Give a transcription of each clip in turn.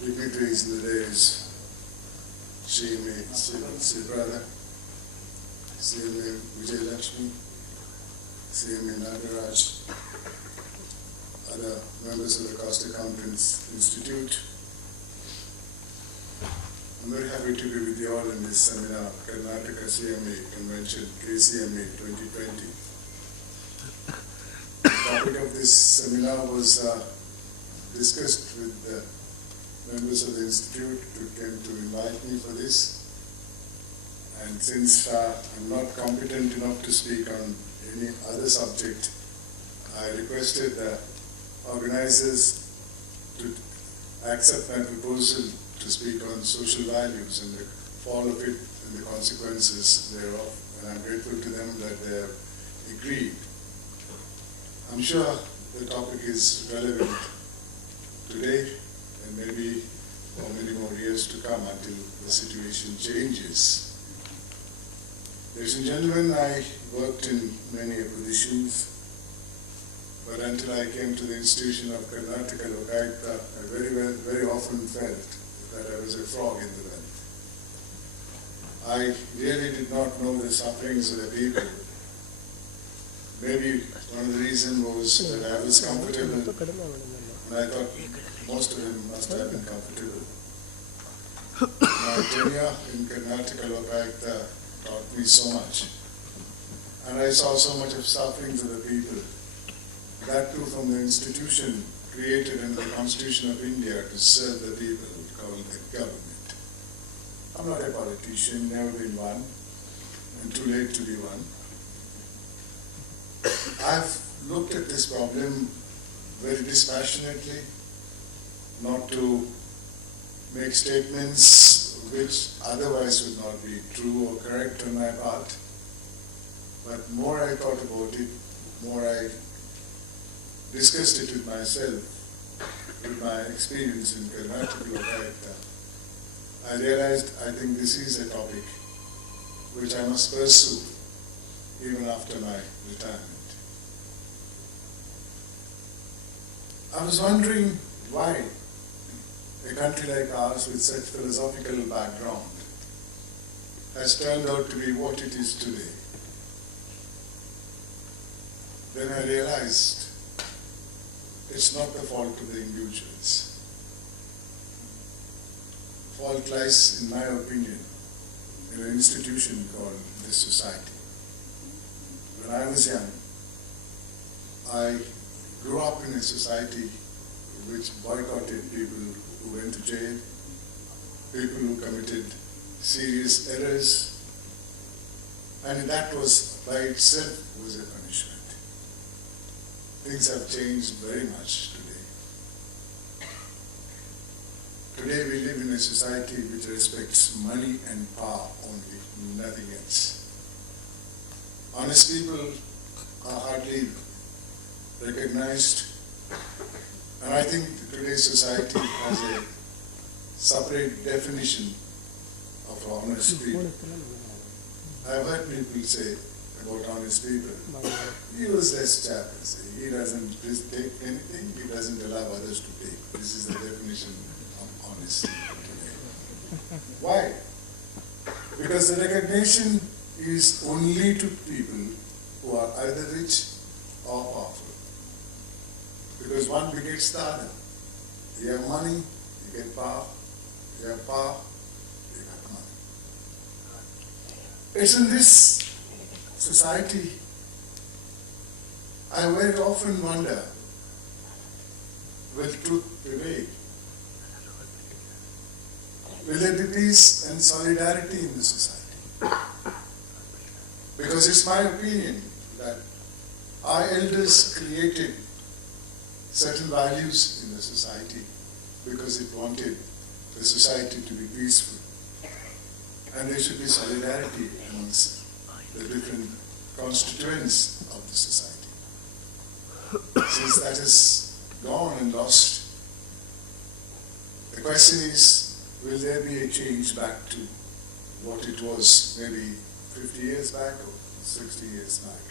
dignitaries in the day is Shri Brother, CMA Vijay Lakshmi, CMA Nagaraj, other members of the Cost Accountants Institute. I'm very happy to be with you all in this seminar, Karnataka CMA Convention, KCMA 2020. The topic of this seminar was discussed with the members of the Institute who came to invite me for this. And since I'm not competent enough to speak on any other subject, I requested the organizers to accept my proposal to speak on social values and the fall of it and the consequences thereof. And I'm grateful to them that they have agreed. I'm sure the topic is relevant today and maybe for many more years to come until the situation changes. Ladies and gentlemen, I worked in many positions, but until I came to the institution of Karnataka Lokayukta, I very often felt that I was a frog in the well. I really did not know the sufferings of the people. Maybe one of the reasons was that I was comfortable, and I thought most of them must have been comfortable. My tenure in Karnataka Lokayukta taught me so much. And I saw so much of sufferings of the people. That too from the institution created in the Constitution of India to serve the people, called the government. I'm not a politician, never been one, and too late to be one. I've looked at this problem very dispassionately, not to make statements which otherwise would not be true or correct on my part. But more I thought about it, more I discussed it with myself, with my experience in Karnataka Lokayukta, I realized I think this is a topic which I must pursue even after my retirement. I was wondering why a country like ours with such philosophical background has turned out to be what it is today. Then I realized it's not the fault of the individuals. Fault lies, in my opinion, in an institution called the society. When I was young, I grew up in a society which boycotted people who went to jail, people who committed serious errors, and that was by itself was a punishment. Things have changed very much today. Today we live in a society which respects money and power only, nothing else. Honest people are hardly recognized, and I think today's society has a separate definition of honest people. I've heard people say about honest people, he was less chap, he doesn't take anything, he doesn't allow others to take. This is the definition of honesty today. Why? Because the recognition is only to people who are either rich or powerful. Because one begets the other. You have money, you get power. You have power, you get money. It's in this society I very often wonder, will truth prevail? Will there be peace and solidarity in the society? Because it's my opinion that our elders created certain values in the society because it wanted the society to be peaceful. And there should be solidarity amongst the different constituents of the society. Since that is gone and lost, the question is, will there be a change back to what it was maybe 50 years back or 60 years back?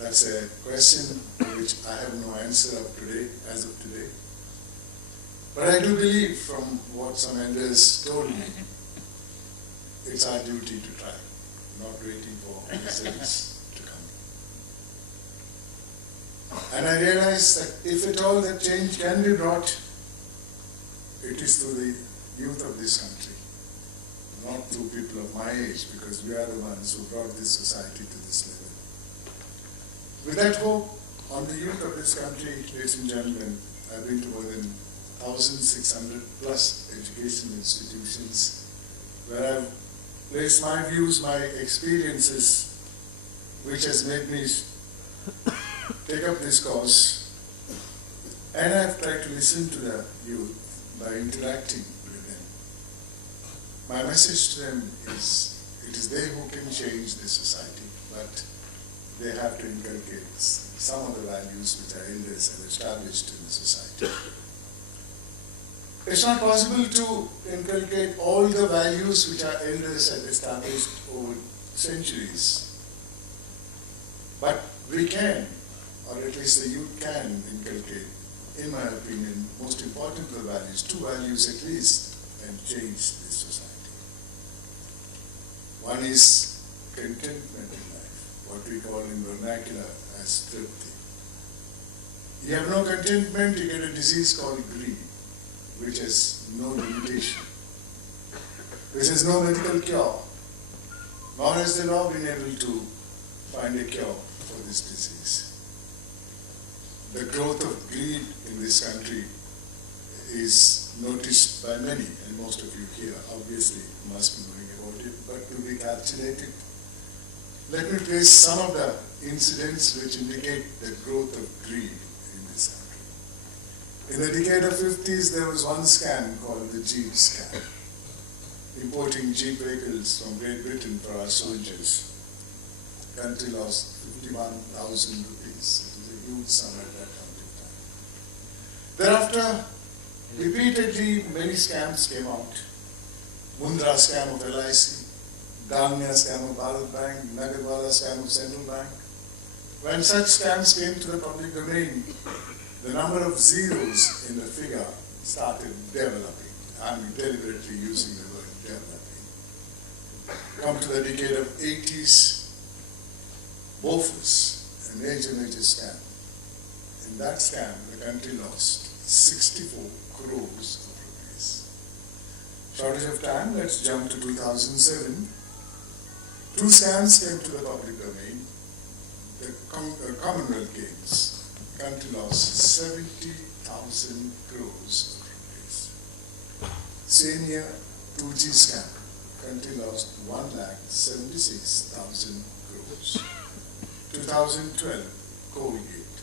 That's a question which I have no answer of today, as of today. But I do believe from what some elders told me, it's our duty to try, not waiting for results to come. And I realize that if at all that change can be brought, it is through the youth of this country, not through people of my age, because we are the ones who brought this society to this level. With that hope on the youth of this country, ladies and gentlemen, I've been to more than 1,600 plus educational institutions where I've placed my views, my experiences, which has made me take up this cause. And I've tried to listen to the youth by interacting with them. My message to them is, it is they who can change this society, but they have to inculcate some of the values which our elders have established in the society. It's not possible to inculcate all the values which our elders have established over centuries. But we can, or at least the youth can inculcate, in my opinion, most important of the values, two values at least, and change this society. One is contentment in life, what we call in vernacular as Rrtd. You have no contentment, you get a disease called greed, which has no limitation, which has no medical cure, nor has the law been able to find a cure for this disease. The growth of greed in this country is noticed by many, and most of you here obviously must be knowing about it, but to recapitulate it, let me place some of the incidents which indicate the growth of greed in this country. In the decade of 50s, there was one scam called the Jeep scam, importing Jeep vehicles from Great Britain for our soldiers. The country lost 51,000 rupees. It was a huge sum at that point in time. Thereafter, repeatedly many scams came out. Mundra scam of LIC, Dalmia scam of Bharat Bank, Nagarwala scam of Central Bank. When such scams came to the public domain, the number of zeros in the figure started developing. I'm deliberately using the word developing. Come to the decade of 80s, Bofus, a major scam. In that scam, the country lost 64 crores of rupees. Shortage of time, let's jump to 2007. Two scams came to the public domain. The Commonwealth Games. The country lost 70,000 crores of rupees. Same year, 2G scam. The country lost 1,76,000 crores. 2012, Colgate.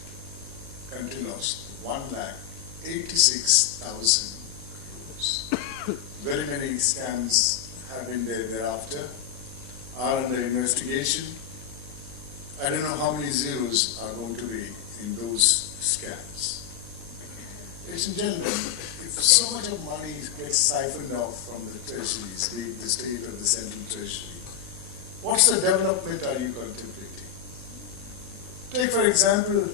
The country lost 1,86,000 crores. Very many scams have been there thereafter, are under investigation. I don't know how many zeros are going to be in those scams. Ladies and gentlemen, if so much of money gets siphoned off from the treasuries, be it the state or the central treasury, what's the development are you contemplating? Take for example,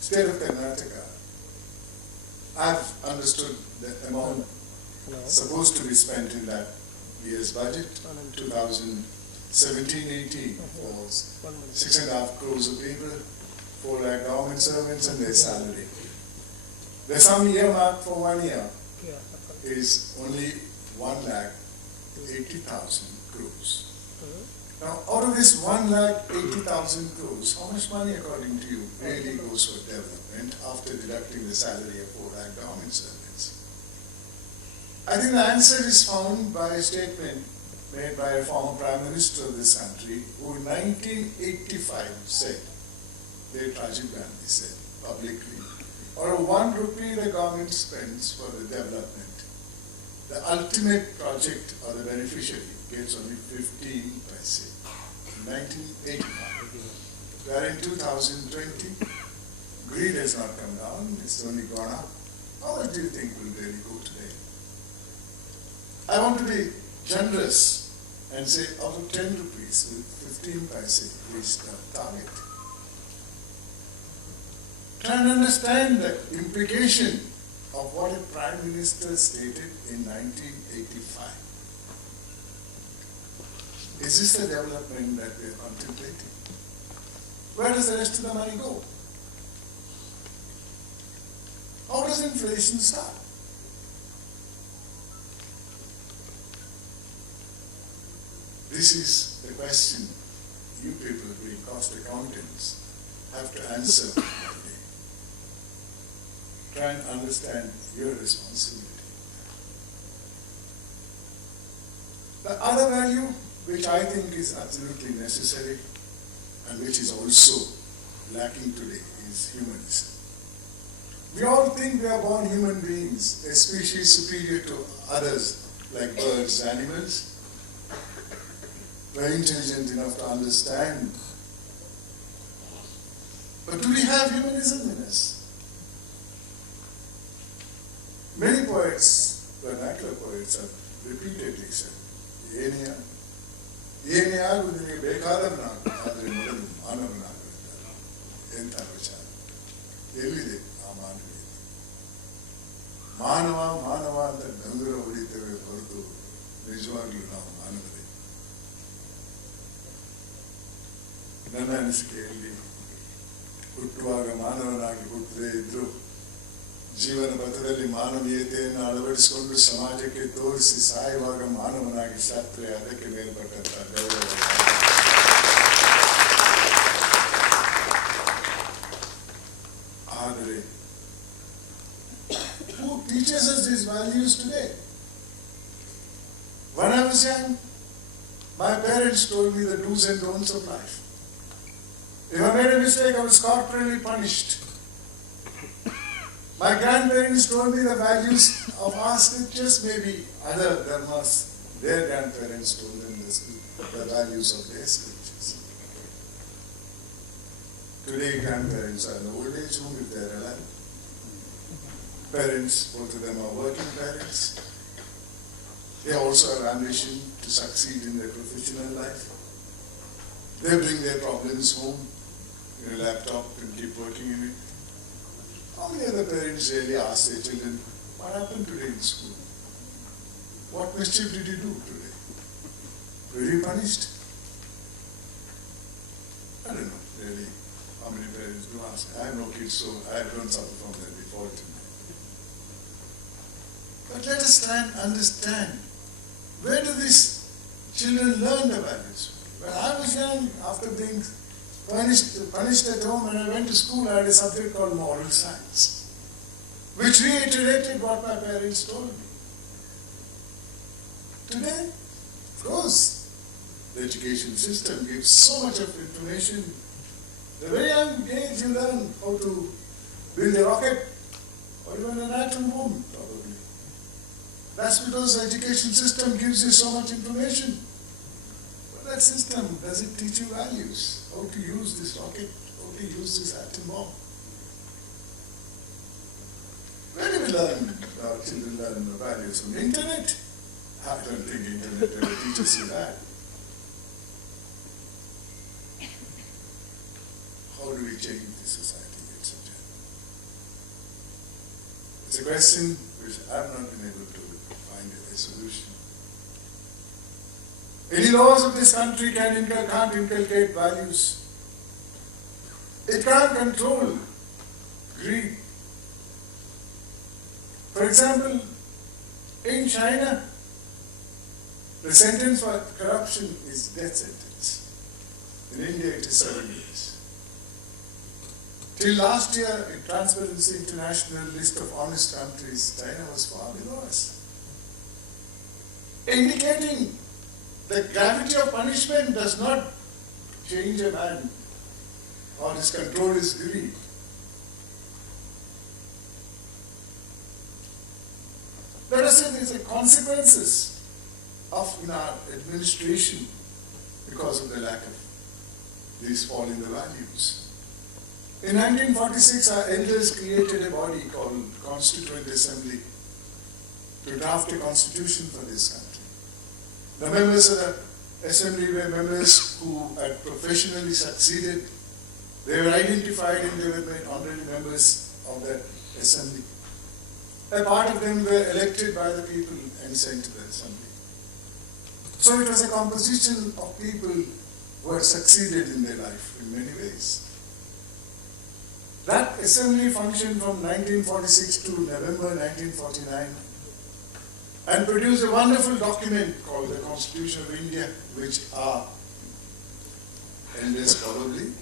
state of Karnataka. I've understood the amount supposed to be spent in that year's budget, 2017-18, for 6.5 crores of people, 4 lakh government servants and their salary. The sum earmarked for 1 year is only 1,80,000 crores. Now, out of this 1,80,000 crores, how much money, according to you, really goes for development after deducting the salary of 4 lakh government servants? I think the answer is found by a statement made by a former Prime Minister of this country, who in 1985 said, Rrtd said publicly, or 1 rupee the government spends for the development, the ultimate project or the beneficiary gets only 15 paise. In 1985, where in 2020, greed has not come down, it's only gone up. How much do you think will really go today? I want to be generous and say out of 10 rupees, will 15 paise reach the target? Try and understand the implication of what a Prime Minister stated in 1985. Is this the development that we are contemplating? Where does the rest of the money go? How does inflation start? This is the question you people, being cost accountants, have to answer one day. Try and understand your responsibility. The other value, which I think is absolutely necessary and which is also lacking today, is humanism. We all think we are born human beings, a species superior to others, like birds, animals. We are intelligent enough to understand. But do we have humanism in us? Many poets, vernacular poets, have repeatedly said, ಏನೇ ಆಗುವುದು ನಿನಗೆ ಬೇಕಾದವನಾಗು, ಆದರೆ ಮೊದಲು ಮಾನವನಾಗಬೇಕು. ಎಂಥ ವಿಚಾರ, ಎಲ್ಲಿದೆ ಆ ಮಾನವೀಯತೆ? ಮಾನವ ಮಾನವ ಅಂತ ಗಂಗರ ಹೊಡಿತೇವೆ ಹೊರತು ನಿಜವಾಗ್ಲೂ ನಾವು ಮಾನವರೇ. ನನ್ನ ಅನಿಸಿಕೆಯಲ್ಲಿ ಹುಟ್ಟುವಾಗ ಮಾನವನಾಗಿ ಹುಟ್ಟದೇ ಇದ್ರು ಜೀವನ ಪಥದಲ್ಲಿ ಮಾನವೀಯತೆಯನ್ನು ಅಳವಡಿಸಿಕೊಂಡು ಸಮಾಜಕ್ಕೆ ತೋರಿಸಿ ಸಾಯುವಾಗ ಮಾನವನಾಗಿ ಸತ್ತರೆ ಅದಕ್ಕೆ ಮೇಲ್ಪಟ್ಟಂತಹ ಗೌರವ. ಆದರೆ who teaches us these values today? When I was young, my parents told me the do's and don'ts of life. If I made a mistake, I was corporally punished. My grandparents told me the values of our scriptures, maybe other dharmas. Their grandparents told them the values of their scriptures. Today, grandparents are in the old age home if they are alive. Parents, both of them are working parents. They also have ambition to succeed in their professional life. They bring their problems home in a laptop and keep working in it. How many other parents really ask their children, what happened today in school? What mischief did you do today? Were you punished? I don't know really how many parents do ask. I have no kids, so I don't suffer from that default. But let us try and understand, where do these children learn the values? When I was young, after being punished at home, when I went to school, I had a subject called moral science, which reiterated what my parents told me. Today, of course, the education system gives so much of information. At a very young age, you learn how to build a rocket or even an atom bomb, probably. That's because the education system gives you so much information. But that system, does it teach you values? How to use this rocket? How to use this atom bomb? Where do we learn? Our children learn the values from the internet. I don't think internet ever teaches you that. How do we change this society, etc.? It's a question which I have not been able to find a solution. Any laws of this country can't inculcate values. It can't control greed. For example, in China, the sentence for corruption is death sentence. In India, it is 7 years. Till last year, in Transparency International list of honest countries, China was far below us. Indicating the gravity of punishment does not change a man or his control his greed. Let us say there are consequences of in our administration because of the lack of these fall in the values. In 1946, our elders created a body called Constituent Assembly to draft a constitution for this country. The members of the assembly were members who had professionally succeeded. They were identified and they were made honorary members of that assembly. a part of them were elected by the people and sent to the assembly. So it was a composition of people who had succeeded in their life in many ways. That assembly functioned from 1946 to November 1949 and produced a wonderful document called the Constitution of India, which our elders probably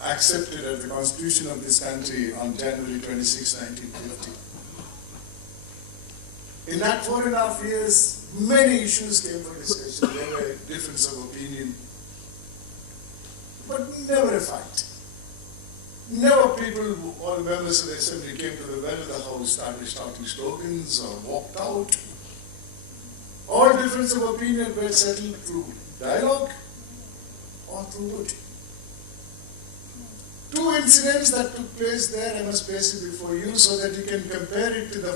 accepted as the Constitution of this country on January 26, 1950. In that 4.5 years, many issues came for discussion. There were difference of opinion, but never a fight. Never people, all members of the assembly came to the well of the house, started shouting slogans or walked out. All difference of opinion were settled through dialogue or through voting. Two incidents that took place there, I must place it before you so that you can compare it to the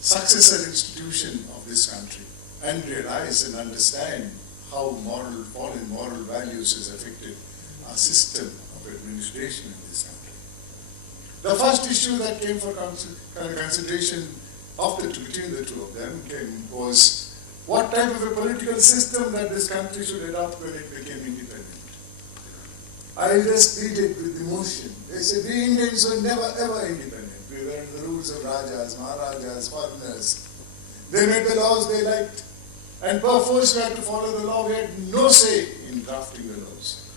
successor institution of this country and realize and understand how fallen moral values has affected our system of administration in this country. The first issue that came for consideration between the two of them was what type of a political system that this country should adopt when it became independent. I just pleaded with emotion. They said, we Indians were never ever independent. We were under the rules of Rajas, Maharajas, foreigners. They made the laws they liked. And per force we had to follow the law. We had no say in drafting the laws.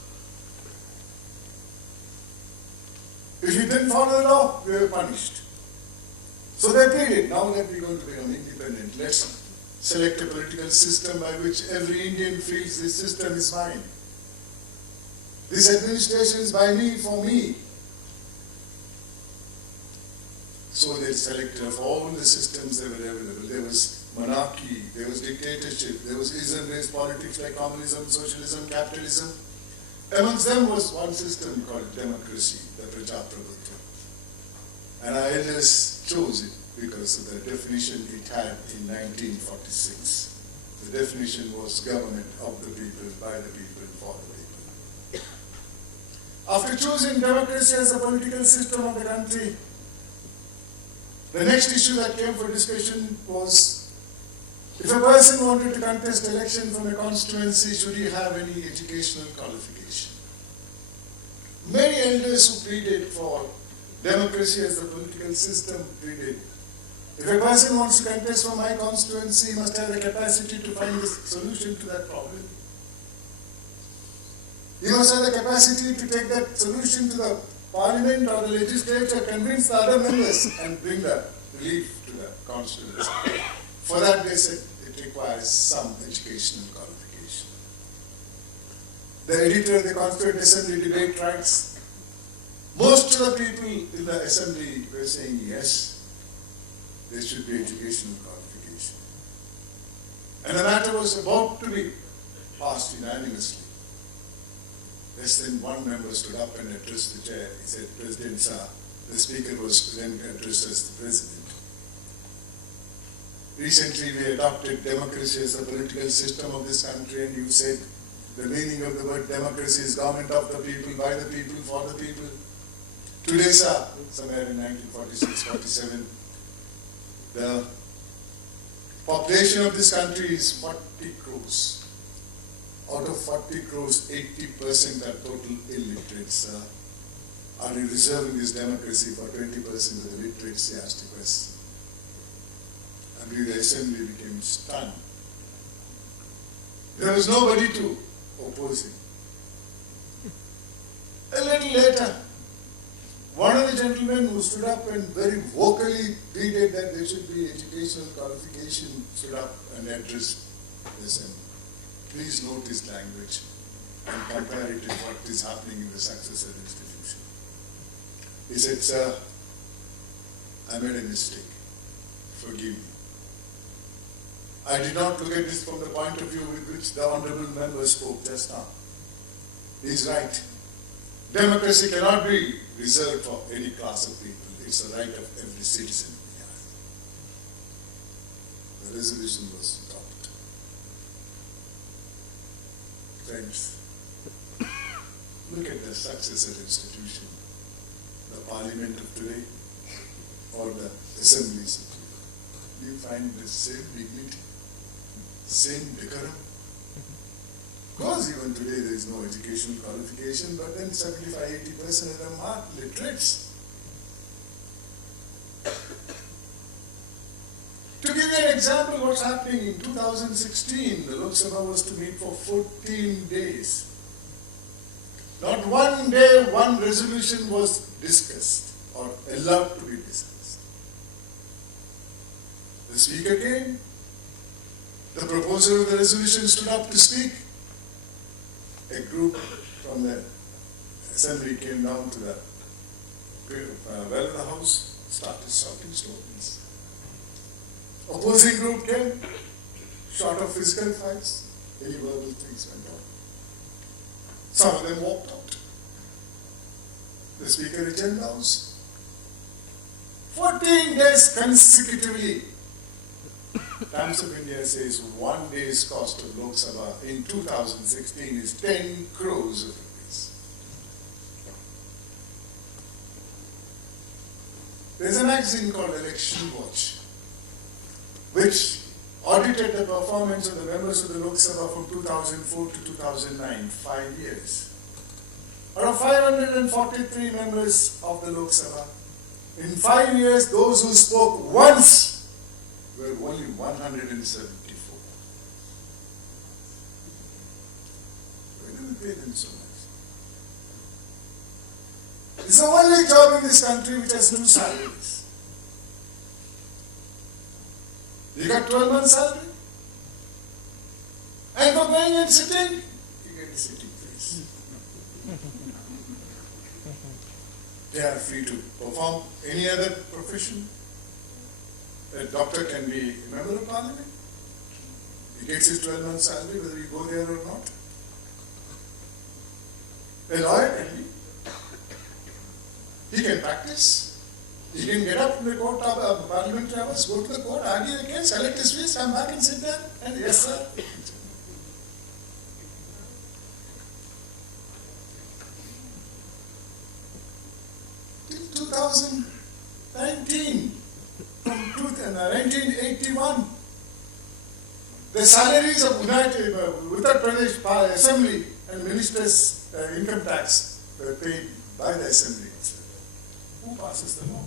If you didn't follow the law, we were punished. So they pleaded, now that we're going to become independent, let's select a political system by which every Indian feels this system is mine. This administration is by me, for me. So they selected of all the systems that were available. There was monarchy, there was dictatorship, there was Islam-based politics like communism, socialism, capitalism. Amongst them was one system called democracy, the Prajaprabhutva. And our elders chose it because of the definition it had in 1946. The definition was government of the people, by the people, for the people. After choosing democracy as a political system of the country, the next issue that came for discussion was if a person wanted to contest election from a constituency, should he have any educational qualification? Many elders who pleaded for democracy as the political system pleaded, if a person wants to contest from my constituency, he must have the capacity to find the solution to that problem. He must have the capacity to take that solution to the parliament or the legislature, convince the other members and bring the relief to the constituency. For that, they said it requires some educational qualification. The editor of the Constituent Assembly debate writes, most of the people in the assembly were saying yes, there should be educational qualification. And the matter was about to be passed unanimously. Less than one member stood up and addressed the chair. He said, President Sir, the speaker was then addressed as the president. Recently we adopted democracy as the political system of this country, and you said the meaning of the word democracy is government of the people, by the people, for the people. Today, sir, somewhere in 1946-47, the population of this country is 40 crores. Out of 40 crores, 80% are total illiterates. Are you reserving this democracy for 20% of the literates? He asked a question. And the assembly became stunned. There was nobody to oppose him. A little later, one of the gentlemen who stood up and very vocally pleaded that there should be educational qualification stood up and addressed the assembly. Please note his language and compare it with what is happening in the successor institution. He said, Sir, I made a mistake. Forgive me. I did not look at this from the point of view with which the honorable member spoke just now. He's right. Democracy cannot be reserved for any class of people. It's the right of every citizen. The resolution was adopted. Friends, look at the successor institution, the parliament of today. or the assemblies. Do you find the same dignity, same decorum? Of course, even today there is no educational qualification, but then 75-80% of them are literates. To give you an example, what's happening in 2016, the Lok Sabha was to meet for 14 days. Not one day, one resolution was discussed or allowed to be discussed. The speaker came, the proposer of the resolution stood up to speak. A group from the assembly came down to the well of the house, started shouting slogans. Opposing group came, short of physical fights, any verbal things went on. Some of them walked out. The speaker returned the house. 14 days consecutively. Times of India says 1 day's cost of Lok Sabha in 2016 is 10 crores of rupees. There's a magazine called Election Watch, which audited the performance of the members of the Lok Sabha from 2004 to 2009, 5 years. Out of 543 members of the Lok Sabha, in 5 years, those who spoke once were only 174. Why do we pay them so much? It's the only job in this country which has 2 salaries. You got 12 months salary, and for going and sitting, you get a sitting place. They are free to perform any other profession. A doctor can be a member of parliament. He gets his 12 months salary whether you go there or not. A lawyer can be. He can practice. He can get up in the court of parliamentary hours, go to the court, argue the case, select his fees, come back and sit there, and yes sir. Till 2019, from 1981, the salaries of Uttar Pradesh Assembly and ministers' income tax were paid by the Assembly itself. Who passes the law?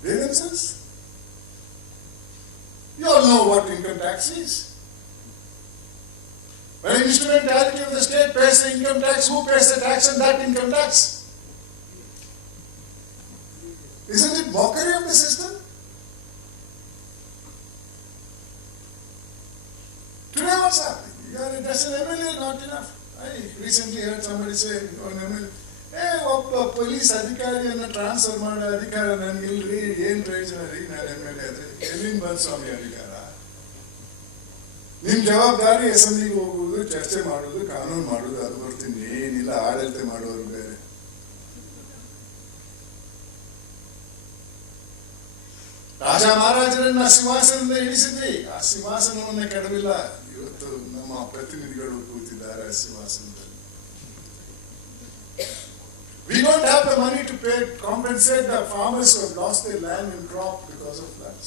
They themselves. You all know what income tax is. When an instrumentality of the state pays the income tax, who pays the tax on that income tax? Isn't it mockery of the system? Today what's happening? You are just an MLA, not enough. I recently heard somebody say, an MLA, police adhikariyanna transfer ಮಾಡ ಅಧಿಕಾರ ನನಗಿಲ್ರಿ ಏನ್ ಪ್ರಯೋಜನ ರೀ ನಾನು MLA ಆದ್ರೆ ಎಲ್ಲಿಂದ ಬಂತು ಸ್ವಾಮಿ ಅಧಿಕಾರ ನಿಮ್ ಜವಾಬ್ದಾರಿ ಅಸೆಂಬ್ಲಿಗೆ ಹೋಗುವುದು ಚರ್ಚೆ ಮಾಡುವುದು ಕಾನೂನು ಮಾಡುವುದು ಅದು ಬರ್ತೀನಿ ಏನಿಲ್ಲ ಆಡಳಿತ ಮಾಡೋರು ಬೇರೆ ರಾಜ ಮಹಾರಾಜರನ್ನ ಸಿಂಹಾಸನದಿಂದ ಇಳಿಸಿದ್ರಿ ಆ ಸಿಂಹಾಸನವನ್ನೇ ಕೆಡವಿಲ್ಲ ಇವತ್ತು ನಮ್ಮ ಪ್ರತಿನಿಧಿಗಳು ಕೂತಿದ್ದಾರೆ ಸಿಂಹಾಸನದಲ್ಲಿ We don't have the money to compensate the farmers who have lost their land and crop because of floods.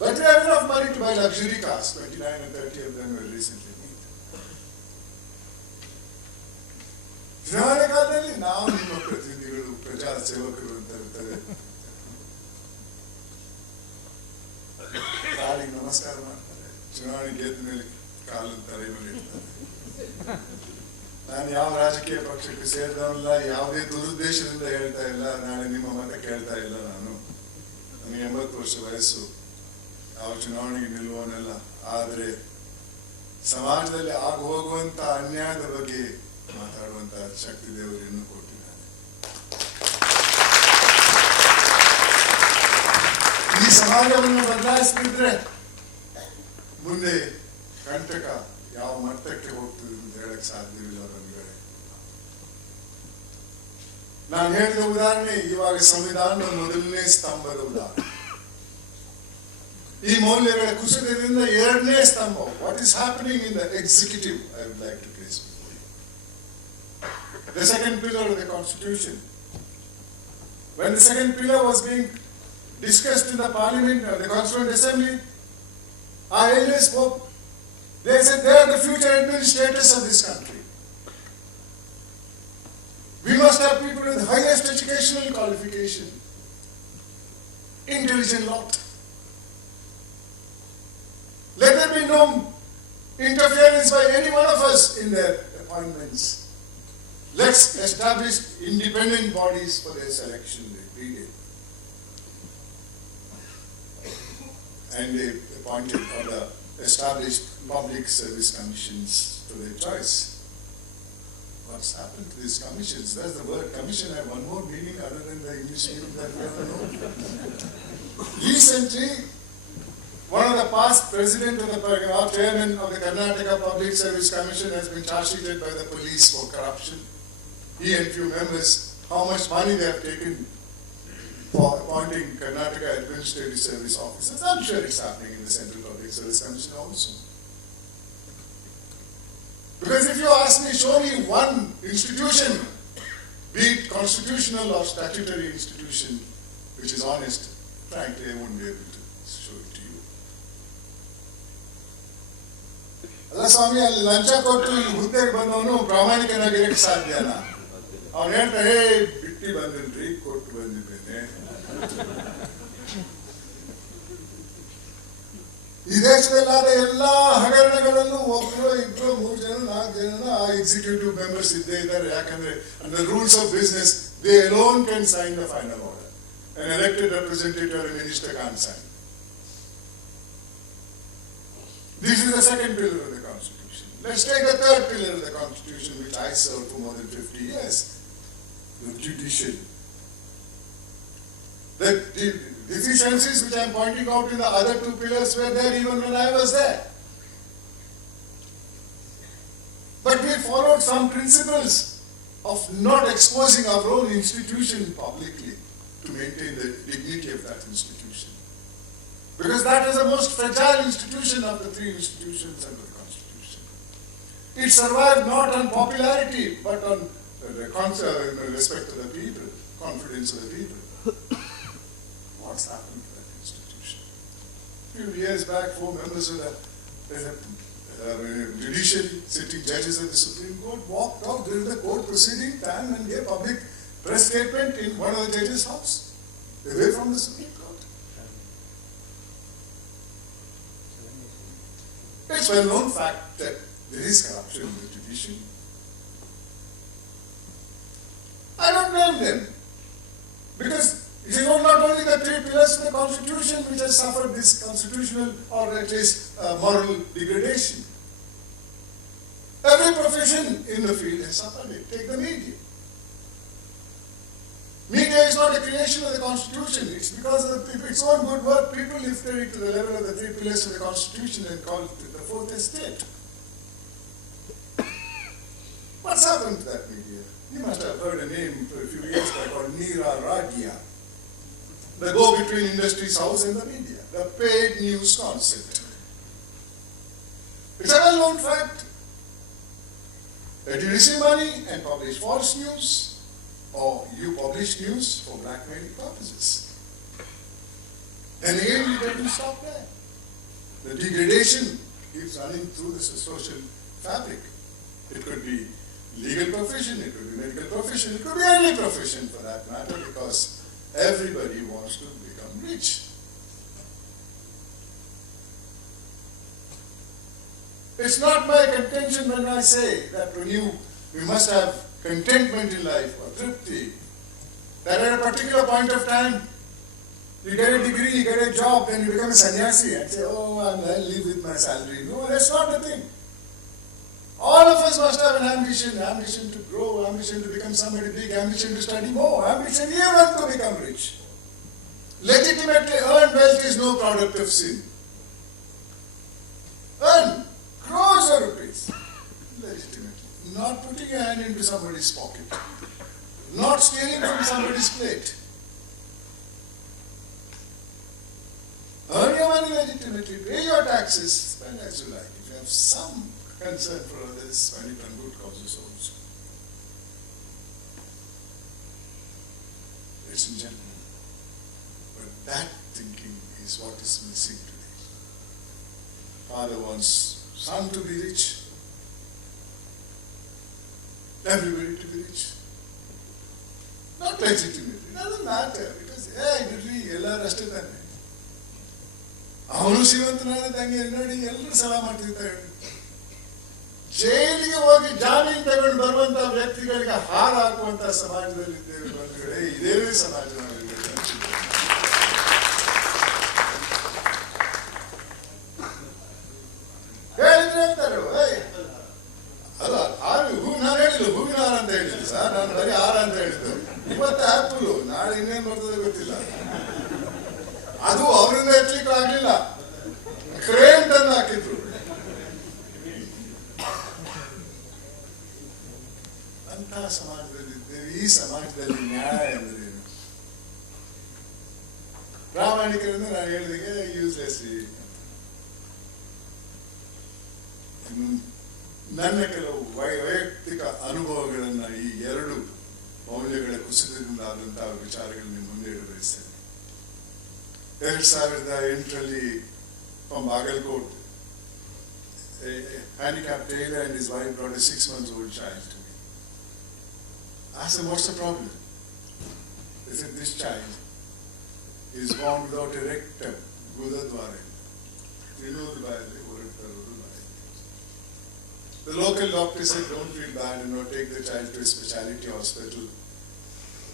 But we have enough money to buy luxury cars. 29 and 30 of them were recently made. ಚುನಾವಣೆ ಕಾಲದಲ್ಲಿ ನಾವು ನಿಮ್ಮ ಪ್ರತಿನಿಧಿಗಳು ಪ್ರಜಾ ಸೇವಕರು ಅಂತ ಇರ್ತಾರೆ. ಕಾಲಿಗೆ ನಮಸ್ಕಾರ ಮಾಡ್ತಾರೆ. ಚುನಾವಣೆ ಗೆದ್ದ ಮೇಲೆ ಕಾಲನ್ನು ತಲೆ ಮೇಲೆ ಇಡ್ತಾರೆ. ನಾನು ಯಾವ ರಾಜಕೀಯ ಪಕ್ಷಕ್ಕೆ ಸೇರಿದವಲ್ಲ, ಯಾವುದೇ ದುರುದ್ದೇಶದಿಂದ ಹೇಳ್ತಾ ಇಲ್ಲ, ನಾಳೆ ನಿಮ್ಮ ಮತ ಕೇಳ್ತಾ ಇಲ್ಲ. ನನಗೆ 80 ವರ್ಷ ವಯಸ್ಸು, ಯಾವ ಚುನಾವಣೆಗೆ ನಿಲ್ಲುವನಲ್ಲ. ಆದರೆ ಸಮಾಜದಲ್ಲಿ ಆಗ ಹೋಗುವಂತ ಅನ್ಯಾಯದ ಬಗ್ಗೆ ಮಾತಾಡುವಂತ ಶಕ್ತಿ ದೇವರು ಇನ್ನೂ ಕೊಟ್ಟಿದ್ದಾರೆ. ಈ ಸಮಾಜವನ್ನು ಬದಲಾಯಿಸ್ತಿದ್ರೆ ಮುಂದೆ ಕಂಟಕ ಯಾವ ಮಟ್ಟಕ್ಕೆ ಹೋಗ್ತದೆ ಅಂತ ಹೇಳಕ್ ಸಾಧ್ಯವಿಲ್ಲ ಬಂಧುಗಳೇ. ನಾನು ಹೇಳಿದ ಉದಾಹರಣೆ ಇವಾಗ ಸಂವಿಧಾನದ ಮೊದಲನೇ ಸ್ತಂಭದ ಉದಾಹರಣೆ. ಈ ಮೌಲ್ಯಗಳ ಕುಸಿತದಿಂದ 2ನೇ ಸ್ತಂಭ. What is happening in the executive I would like to place before you. The second pillar of the constitution When the second pillar was being discussed in the Parliament, the Constituent Assembly, our elders spoke. They said they are the future administrators of this country. We must have people with highest educational qualification, intelligent lot. Let there be no interference by any one of us in their appointments. Let's establish independent bodies for their selection, they pleaded. And they appointed or established public service commissions to their choice. What's happened to these commissions? Does the word commission have one more meaning other than the English meaning that we all know? Recently, one of the past president of the chairman of the Karnataka Public Service Commission has been charged sheeted by the police for corruption. He and few members, how much money they have taken for appointing Karnataka Administrative Service officers. I'm sure it's happening in the Central Public Service Commission also. Because if you ask me, show me one institution, be it constitutional or statutory institution, which is honest, frankly, I won't be able to show it to you. Allah Swami, lancha kottu huddege bandavanu ಪ್ರಾಮಾಣಿಕನಾಗಿರಕ್ಕೆ ಸಾಧ್ಯನಾ? ಅವನು ಹೇಳ್ತಾರೆ, ಹೇ ಬಿಟ್ಟಿ ಬಂದಿಲ್ರಿ, ಕೊಟ್ಟು ಬಂದಿದ್ದೇನೆ. ಈ ದೇಶದಲ್ಲಾದ ಎಲ್ಲ ಹಗರಣಗಳಲ್ಲೂ ಒಬ್ಬರು ಇಬ್ಬರು ಮೂರು ಜನ ನಾಲ್ಕು ಜನ ಆ ಎಕ್ಸಿಕ್ಯೂಟಿವ್ ಮೆಂಬರ್ಸ್ ಇದ್ದೇ ಇದ್ದಾರೆ. ಯಾಕಂದ್ರೆ under rules of business they alone can sign the final order. An elected representative or a minister can't sign. This is the second pillar of the Constitution. Let's take the third pillar of the Constitution, which I served for more than 50 years, the judiciary. The deficiencies which I am pointing out in the other two pillars were there even when I was there. But we followed some principles of not exposing our own institution publicly to maintain the dignity of that institution. Because that is the most fragile institution of the three institutions under the Constitution. It survived not on popularity, but on respect of the people, confidence of the people. What's happened to that institution? A few years back, 4 members of the judiciary, sitting judges of the Supreme Court, walked out during the court proceeding time and gave public press statement in one of the judges' house, away from the Supreme Court. It's well known fact that there is corruption in the judiciary. I don't blame them, because it is not only the three pillars of the Constitution which has suffered this constitutional or at least moral degradation. Every profession in the field has suffered it. Take the media. Media is not a creation of the Constitution. It's because of its own good work, people lifted it to the level of the three pillars of the Constitution and called it the fourth estate. What's happened to that media? You must have heard a name for a few years back called Rrtd. The go-between industry's house and the media. The paid news concept. It's a well-known fact that you receive money and publish false news, or you publish news for blackmailing purposes. Then again, you don't stop there. The degradation keeps running through the social fabric. It could be legal profession, it could be medical profession, it could be any profession for that matter, because everybody wants to become rich. It's not my contention when I say that we must have contentment in life, or Rrtd, that at a particular point of time, you get a degree, you get a job, then you become a sannyasi and say, oh, I'll live with my salary. No, that's not the thing. All of us must have an ambition to grow, ambition to become somebody big, ambition to study more, ambition even to become rich. Legitimately earned wealth is no product of sin. Earn crores of rupees, legitimately. Not putting your hand into somebody's pocket, not stealing from somebody's plate. Earn your money legitimately, pay your taxes, spend as you like. If you have some concern for others, spend it on good causes also. ladies and gentlemen. But that thinking is what is missing today. Father wants son to be rich, everybody to be rich. Not legitimate. It doesn't matter because ಎಲ್ಲ ಅಷ್ಟೇ ತಾನೆ. ಅವನು ಶ್ರೀಮಂತನಾದ ತಂಗಿ ನೋಡಿ ಎಲ್ಲರೂ ಸಲಾ ಮಾಡ್ತಿರ್ತಾರೆ. ಜೈಲಿಗೆ ಹೋಗಿ ಜಾಮೀನು ತಗೊಂಡು ಬರುವಂತ ವ್ಯಕ್ತಿಗಳಿಗೆ ಹಾರ ಹಾಕುವಂತ ಸಮಾಜದಲ್ಲಿ ಇದ್ದೇವೆ ಬಂಧುಗಳೇ. ಇದೇ ಸಮಾಜ ಹೇಳ್ತಾರೆ. ಅಲ್ಲ ನಾನು ಹೇಳಿದ್ದು ಹೂವಿನ ಹಾರ ಅಂತ ಹೇಳಿದ್ದು ಸರ್, ನಾನು ಬರೀ ಹಾರ ಅಂತ ಹೇಳಿದ್ದು. ಇವತ್ತು ಆಪಲ್, ನಾಳೆ ಇನ್ನೇನು ಬರ್ತದೆ ಗೊತ್ತಿಲ್ಲ. ಅದು ಅವರಿಂದ ಎತ್ತಲಿಕ್ಕೆ ಆಗ್ಲಿಲ್ಲ, ಕ್ರೇನ್ ತಂದು ಹಾಕಿದ್ರು. ಅಂತ ಸಮಾಜದಲ್ಲಿದ್ದೇವೆ. ಈ ಸಮಾಜದಲ್ಲಿ ನ್ಯಾಯ ಎಂದರೇನು? ಪ್ರಾಮಾಣಿಕರಿಂದ ನಾನು ಹೇಳಿದಾಗೆ ಯೂಸ್ಲೆಸ್. ನನ್ನ ಕೆಲವು ವೈಯಕ್ತಿಕ ಅನುಭವಗಳನ್ನ ಈ ಎರಡು ಮೌಲ್ಯಗಳ ಕುಸಿತದಿಂದ ಆದಂತಹ ವಿಚಾರಗಳನ್ನ ಮುಂದೆ ಇಡ ಬಯಸ್ತೇನೆ. 2008ರಲ್ಲಿ from Bagalkot, a handicapped tailor and his wife brought a 6-month-old child to me. I asked them, what's the problem? They said, this child is born without a rectum, Gudadwara. The local doctor said, don't feel bad and not take the child to a specialty hospital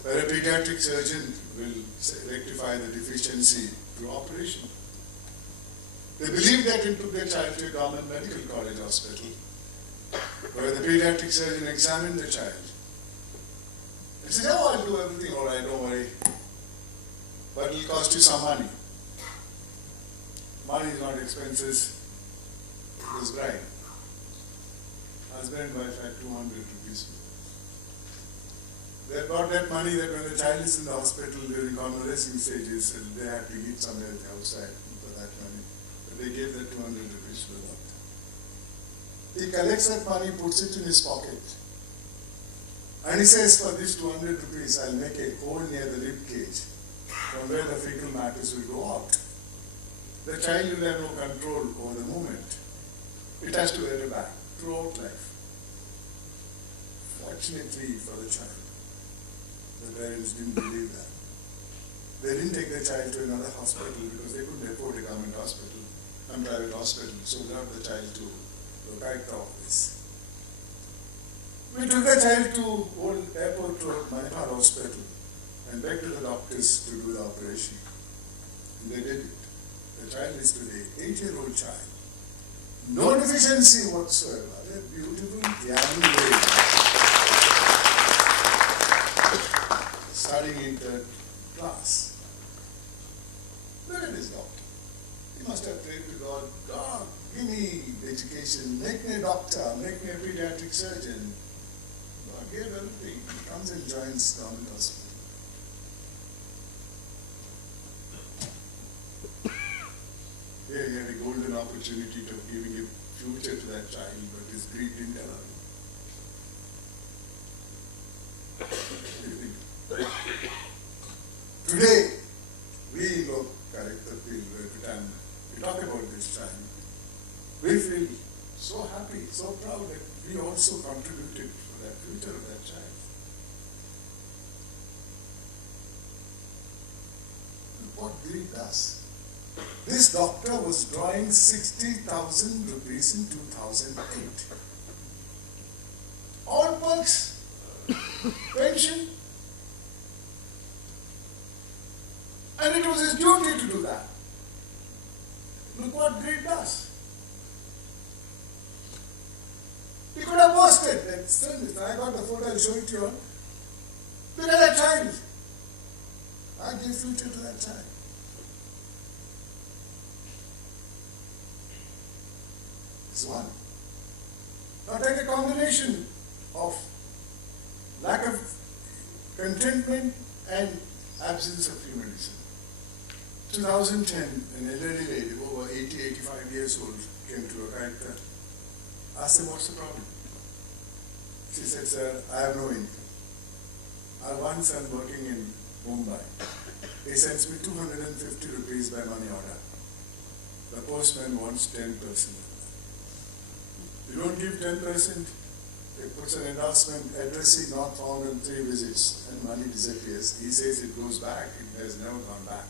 where a pediatric surgeon will rectify the deficiency through operation. They believed that and took their child to a government medical college hospital where the pediatric surgeon examined the child. He said, oh, I'll do everything all right, don't worry. But it'll cost you some money. Money is not expenses, it was right. Husband and wife had 200 rupees. They got that money that when the child is in the hospital during convalescing stages, they had to eat somewhere outside for that money. But they gave that 200 rupees to the doctor. He collects that money, puts it in his pocket. And he says, for this 200 rupees, I'll make a hole near the rib cage from where the fecal matters will go out. The child will have no control over the movement. It has to wear a bag throughout life. Fortunately for the child, the parents didn't believe that. They didn't take the child to another hospital because they couldn't afford a government hospital and private hospital, so they brought the child to Lokayukta office. We took the child to Old Airport Road, Manipal Hospital, and begged to the doctors to do the operation. And they did it. The child is today 8-year-old child. No deficiency whatsoever. A beautiful young lady. Studying in third class. Look at this doctor. He must have prayed to God, God, give me education, make me a doctor, make me a pediatric surgeon. God gave everything. He comes and joins government hospital. Here he had a golden opportunity of giving a future to that child, but his greed didn't allow him. Today, we in Lokayukta feel every time we talk about this child, we feel so happy, so proud that we also contributed for that future of that child. What greed does. This doctor was drawing 60,000 rupees in 2008. All perks, pension, and it was his duty to do that. Look what greed does. He could have boasted that, I got the photo, I'll show it to you all. Look at that child. I give future to that child. It's one. Now take a combination of lack of contentment and absence of humanism. 2010, an elderly lady, over 80-85 years old, came to Lokayukta. Asked him, what's the problem? She said, sir, I have no income. I have one son working in Mumbai. He sends me 250 rupees by money order. The postman wants 10%. You don't give 10%, it puts an endorsement, addressee not found in 3 visits, and money disappears. He says it goes back, it has never gone back.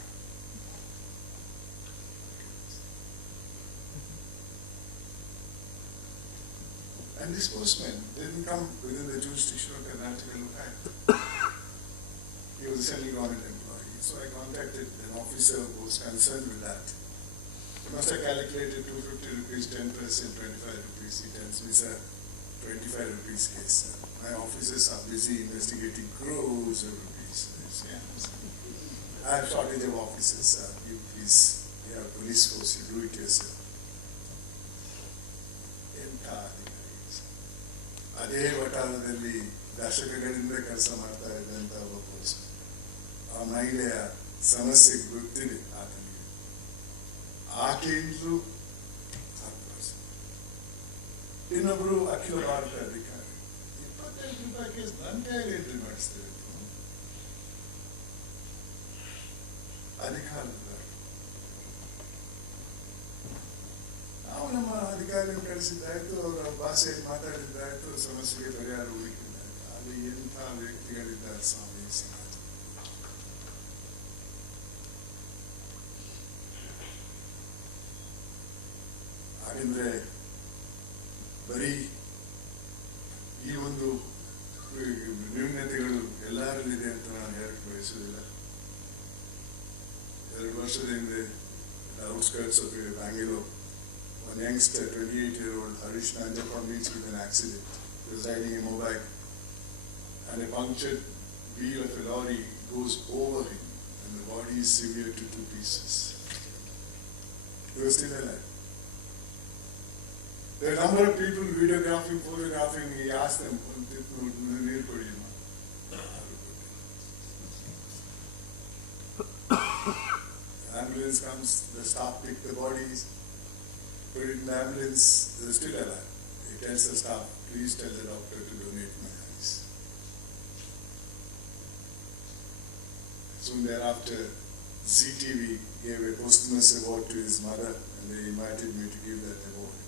And this postman didn't come within the jurisdiction of Karnataka Lokayukta. He was a central government employee. So I contacted an officer who was concerned with that. He must have calculated 250 rupees, 10%, 25 rupees. He tells me, sir, 25 rupees case, sir. My officers are busy investigating crores of rupees. I have shortage of officers, sir. You please, you have police force, you do it yourself. ಅದೇ ವಟಾರದಲ್ಲಿ ದಶಕಗಳಿಂದ ಕೆಲಸ ಮಾಡ್ತಾ ಇದ್ದಂಥ ಒಬ್ಬ post. ಆ ಮಹಿಳೆಯ ಸಮಸ್ಯೆ ಗೊತ್ತಿದೆ ಆತನಿಗೆ. ಆಕೆಯಿಂದಲೂ 10%. ಇನ್ನೊಬ್ಬರು ಅಖಿಲ ಭಾರತ ಅಧಿಕಾರಿ 25 ರೂಪಾಯಿ ಕೇಸ್ ನನ್ನ ಕೈಯಲ್ಲಿ ಎಂಟ್ರಿ ಮಾಡಿಸ್ತೇವೆ. ಅಧಿಕಾರದ ನಾವು ನಮ್ಮ ಅಧಿಕಾರಿಯನ್ನು ಕಳಿಸಿದ್ದಾಯ್ತು, ಅವರ ಭಾಷೆಯಲ್ಲಿ ಮಾತಾಡಿದ್ದಾಯ್ತು, ಸಮಸ್ಯೆಗೆ ಪರಿಹಾರ ಹುಡುಕಿದ್ದಾಯ್ತು. ಅಲ್ಲಿ ಎಂಥ ವ್ಯಕ್ತಿಗಳಿದ್ದಾರೆ ಸ್ವಾಮಿ ಸಮಾಜ. ಹಾಗೆಂದ್ರೆ ಬರೀ ಈ ಒಂದು ನ್ಯೂನ್ಯತೆಗಳು ಎಲ್ಲರಲ್ಲಿದೆ ಅಂತ ನಾನು ಹೇಳಕ್ಕೆ ಬಯಸುವುದಿಲ್ಲ. 2 ವರ್ಷದ ಹಿಂದೆ outskirts of Bangalore, one youngster, 28-year-old Harish Nanjappa meets with an accident. He was riding a mobile and a punctured wheel of a lorry goes over him and the body is severed to 2 pieces. He was still alive. There are a number of people videographing, photographing. He asked them, the ambulance comes, the staff pick the bodies, put it in the ambulance, they're still alive. He tells the staff, please tell the doctor to donate my eyes. Soon thereafter, ZTV gave a posthumous award to his mother and they invited me to give that award.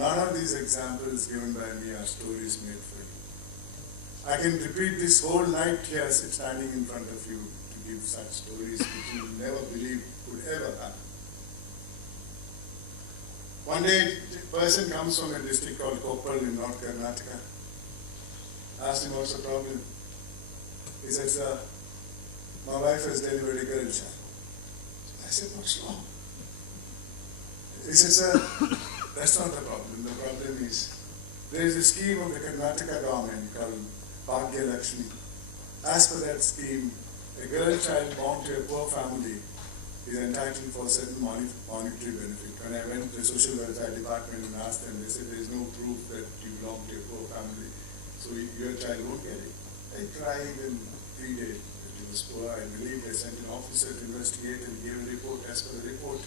None of these examples given by me are stories made for you. I can repeat this whole night here standing in front of you to give such stories which you will never believe could ever happen. One day, a person comes from a district called Hon'ble in North Karnataka. Asked him, what's the problem? He said, sir, my wife has delivered a girl child. I said, what's wrong? He said, sir, that's not the problem. The problem is, there is a scheme of the Karnataka government called Bhagya Lakshmi. As per that scheme, a girl child born to a poor family is entitled for certain monetary benefit. When I went to the social welfare department and asked them, they said there is no proof that you belong to a poor family, so your child won't get it. I tried and pleaded that he was poor. I believe they sent an officer to investigate and gave a report. As per the report,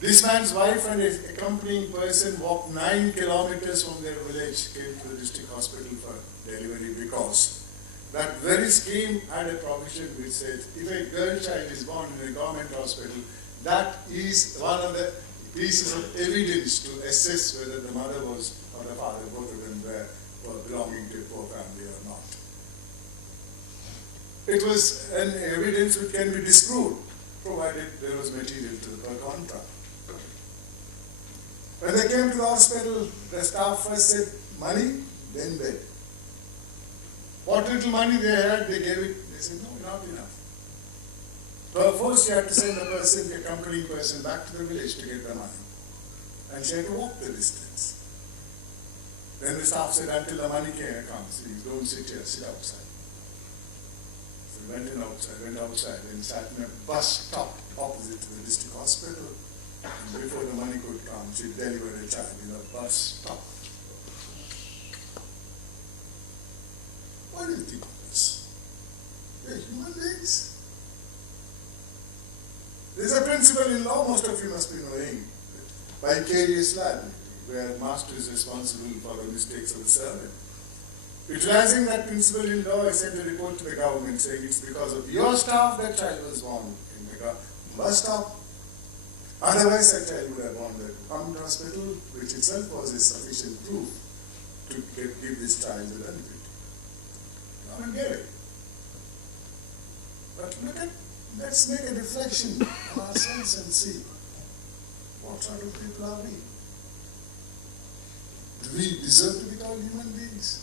this man's wife and his accompanying person walked 9 kilometers from their village, came to the district hospital for delivery because that very scheme had a provision which said if a girl child is born in a government hospital, that is one of the pieces of evidence to assess whether the mother was or the father, both of them were belonging to a poor family or not. It was an evidence which can be disproved, provided there was material to the per contra. When they came to the hospital, the staff first said, money, then bed. What little money they had, they gave it. They said, no, not enough. First, you had to send the person, the accompanying person, back to the village to get the money. And she had to walk the distance. Then the staff said, until the money comes, you don't sit here, sit outside. So we went outside and sat in a bus stop opposite to the district hospital. And before the money could come, she delivered a child in a bus stop. What do you think of this? They're human beings. There's a principle in law most of you must be knowing. Vicarious liability, where master is responsible for the mistakes of the servant. Utilizing that principle in law, I sent a report to the government saying it's because of your staff that child was born in the bus stop. Otherwise, that child would have gone there to come to hospital, which itself was a sufficient proof to give this child the benefit. Come and get it. But let's make a reflection on ourselves and see what sort of people are we? Do we deserve to be called human beings?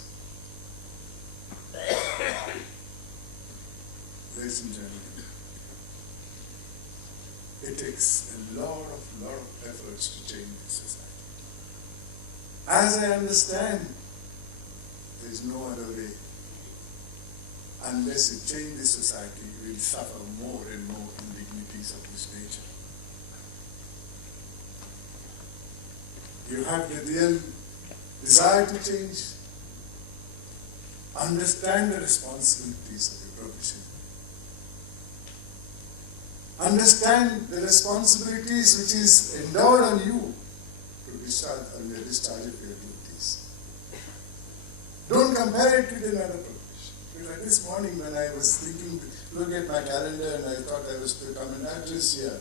Ladies and gentlemen, it takes a lot of efforts to change this society. As I understand, there is no other way. Unless you change this society, we will suffer more and more indignities of this nature. You have the real desire to change. Understand the responsibilities of your profession. Understand the responsibilities which is endowed on you to discharge on the discharge of your duties. Don't compare it with another profession. Like this morning when I was thinking, looking at my calendar and I thought I was to come and address here,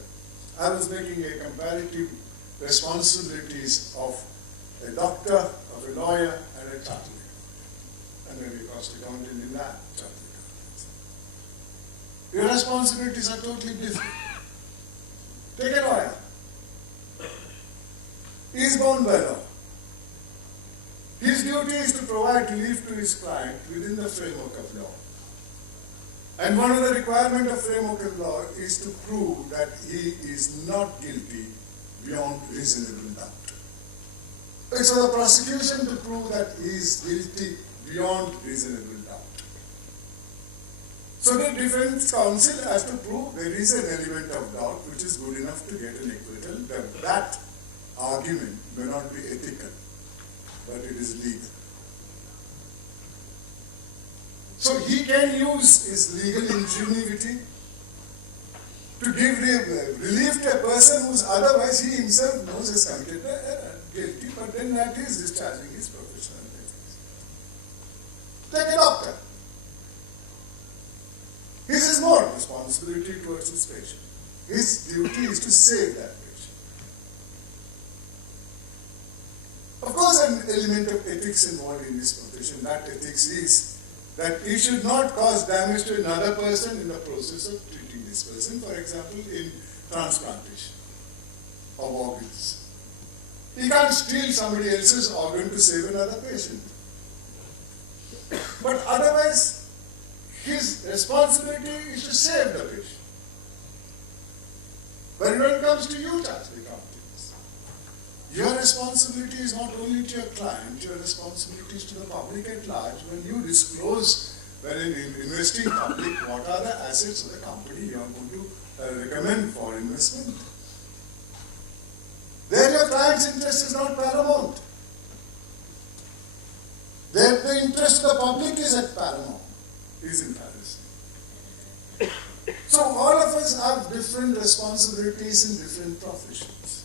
I was making a comparative responsibilities of a doctor, of a lawyer, and a chartered accountant. And maybe a cost accountant in that chartered accountant. Your responsibilities are totally different. Take a lawyer. He is bound by law. His duty is to provide relief to his client within the framework of law. And one of the requirements of framework of law is to prove that he is not guilty beyond reasonable doubt. It's for the prosecution to prove that he is guilty beyond reasonable doubt. So the defense counsel has to prove there is an element of doubt which is good enough to get an acquittal. That argument may not be ethical, but it is legal. So he can use his legal ingenuity to give relief to a person who otherwise he himself knows has committed guilty, but then that is discharging his professional duties. Take a doctor. His is more responsibility towards his patient. His duty is to save that patient. Of course, an element of ethics involved in this profession. That ethics is that he should not cause damage to another person in the process of treating this person, for example, in transplantation of organs. He can't steal somebody else's organ to save another patient. But otherwise, his responsibility is to save the patient. But when it comes to you, chartered accountants, your responsibility is not only to your client, your responsibility is to the public at large. When you disclose, when investing public, what are the assets of the company you are going to recommend for investment. There your client's interest is not paramount. There the interest of the public is at paramount, is in Paris. So all of us have different responsibilities in different professions.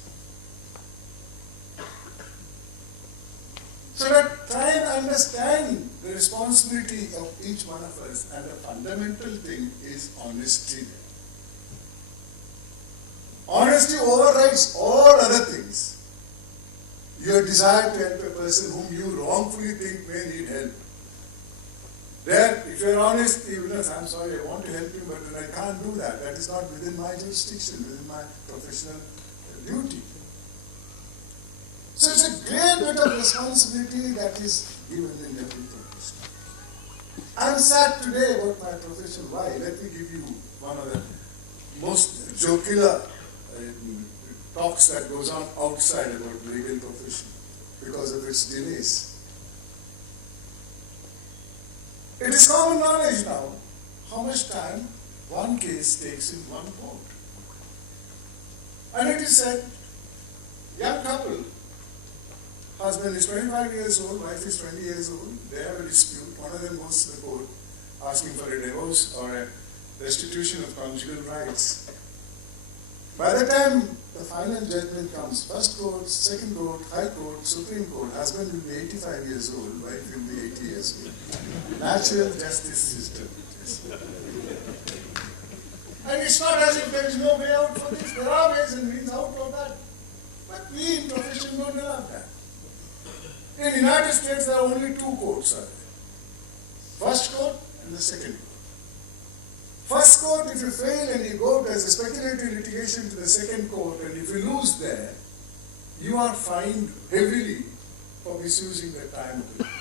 So that try and understand the responsibility of each one of us, and the fundamental thing is honesty. Honesty overrides all other things. Your desire to help a person whom you wrongfully think may need help. There, if you are honest, you will say, I'm sorry, I want to help you, but I can't do that. That is not within my jurisdiction, within my professional duty. So it's a great bit of responsibility that is given in every profession. I'm sad today about my profession. Why? Let me give you one of the most jocular talks that goes on outside about the legal profession because of its delays. It is common knowledge now how much time one case takes in one court. And it is said, young couple, husband is 25 years old, wife is 20 years old, they have a dispute, one of them goes to the court asking for a divorce or a restitution of conjugal rights. By the time the final judgment comes, first court, second court, high court, Supreme Court, husband will be 85 years old, wife will be 80 years old. Natural justice system. And it's not as if there is no way out for this. There are ways and means out of that. But we in profession don't allow that. In the United States, there are only two courts. First court and the second court. First court, if you fail and you go as a speculative litigation to the second court, and if you lose there, you are fined heavily for misusing the time of the court.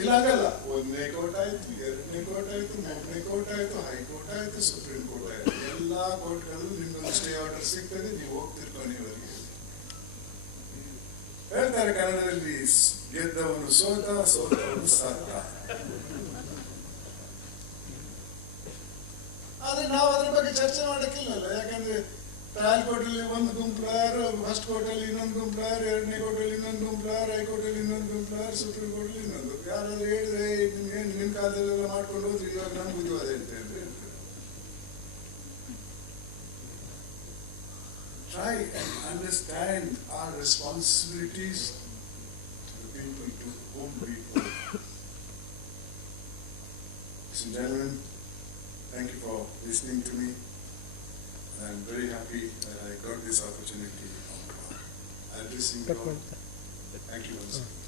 ಇಲ್ಲಾಗಲ್ಲ ಒಂದನೇ court ಆಯ್ತು, ಎರಡನೇ court ಆಯ್ತು, ಮೂರನೇ court ಆಯ್ತು, high court ಆಯ್ತು, supreme court ಆಯ್ತು. ಎಲ್ಲ ಕೋರ್ಟ್ಗಳಲ್ಲೂ ನಿಮ್ಗೊಂದು ಸ್ಟೇ ಆರ್ಡರ್ ಸಿಗ್ತದೆ, ನೀವು ಹೋಗ್ತಿರ್ಕೊನೆವರೆಗೆ. ಹೇಳ್ತಾರೆ ಕನ್ನಡದಲ್ಲಿ, ಗೆದ್ದವನು ಸೋತ, ಸೋತವನು ಸಾತ. ಆದ್ರೆ ನಾವು ಅದ್ರ ಬಗ್ಗೆ ಚರ್ಚೆ ಮಾಡಕ್ಕಿಲ್ಲಲ್ಲ. ಯಾಕಂದ್ರೆ ಟ್ರಯಲ್ ಕೋರ್ಟಲ್ಲಿ ಒಂದು ಗುಂಪು ಲಾಯರ್, ಫಸ್ಟ್ ಕೋರ್ಟಲ್ಲಿ ಇನ್ನೊಂದು ಗುಂಪು ಲಾಯರ್, ಎರಡನೇ ಕೋರ್ಟಲ್ಲಿ ಇನ್ನೊಂದು ಗುಂಪು ಲಾಯರ್, ಹೈಕೋರ್ಟಲ್ಲಿ ಇನ್ನೊಂದು ಗುಂಪು ಲಾಯರ್, ಸುಪ್ರೀಂ ಕೋರ್ಟಲ್ಲಿ ಇನ್ನೊಂದು. ಯಾರಾದ್ರೂ ಹೇಳಿದ್ರೆ ನಿಮ್ಗೇನು ನಿಮ್ಮ ಕಾಲದಲ್ಲೆಲ್ಲ ಮಾಡ್ಕೊಂಡು ಹೋದ್ರೆ ಇವಾಗ ನಮ್ಗೆ ಬುದ್ಧಿವಾದ ಹೇಳ್ತೇವೆ. Try and understand our responsibilities to the people to whom we owe. Ladies and gentlemen, thank you for listening to me. I'm very happy that I got this opportunity of addressing you all. Thank you once again.